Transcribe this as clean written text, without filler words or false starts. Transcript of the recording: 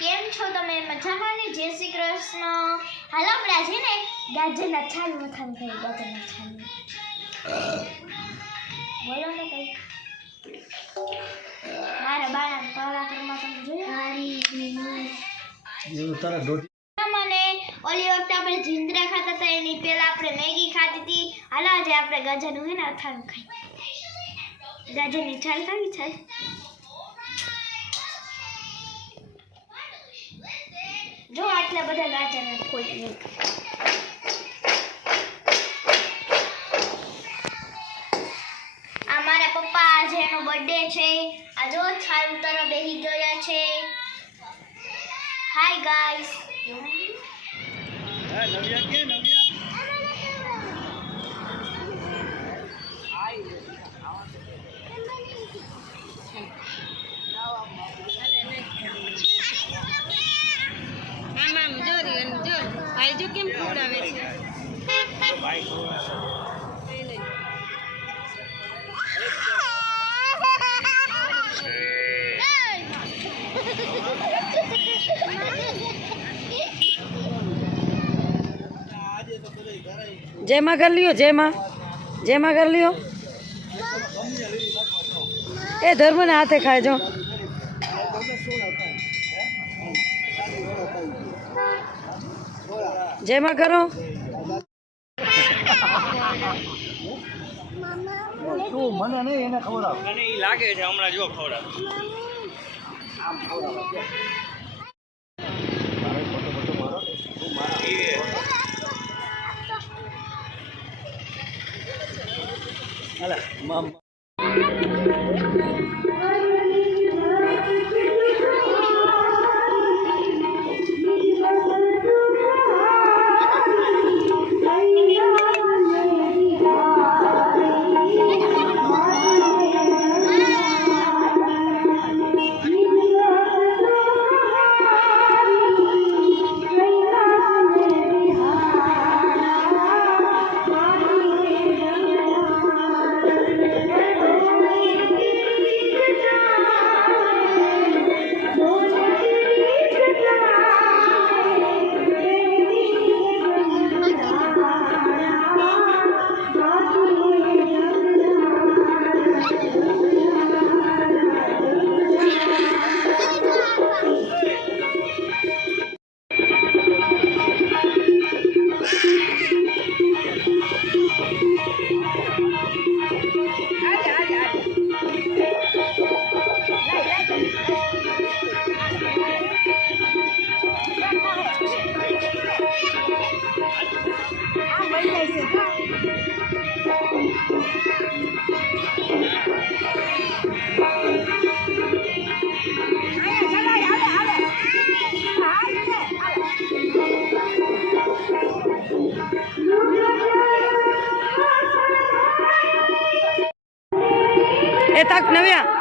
કેમ છો તમે? મજામાં ને? જય શ્રી કૃષ્ણ. હાલો આપણે આજે ને ગાજરના છાલ મથાણ થઈ. ગાજરના છાલ બોલો ને કઈ. મારા બાળાને કલાકારમાં તમે જોયું? એવું તારા ડોટી મને ઓલી વખતે આપણે જીંદરા ખાતા હતા એની પહેલા આપણે મેગી ખાતી હતી. હાલો આજે આપણે ગાજરનું હે ને અથાણું ખાઈ. ગાજરની છાલ ખાવી છે. જો આટલા બધા ગાજરના ફોડી આ મારા પપ્પા આજે એનો બર્થડે છે. આ જો છાલ ઉતારવા બેસી ગયા છે. Hi guys. નવ્યા કે નવ્યા ભાઈ જો કેમ ખવડાવે છે जयमा कर लियो जयमा कर लियो ए धर्म ने हाथे खाए जो जयमा करो તું મને નહીં એને ખવડાવ મને ઈ લાગે છે હમણાં જો ખવડાવ આમ ખવડાવ મારે ફોટો મારો તું મારા હાલે મામ ए तक नव्या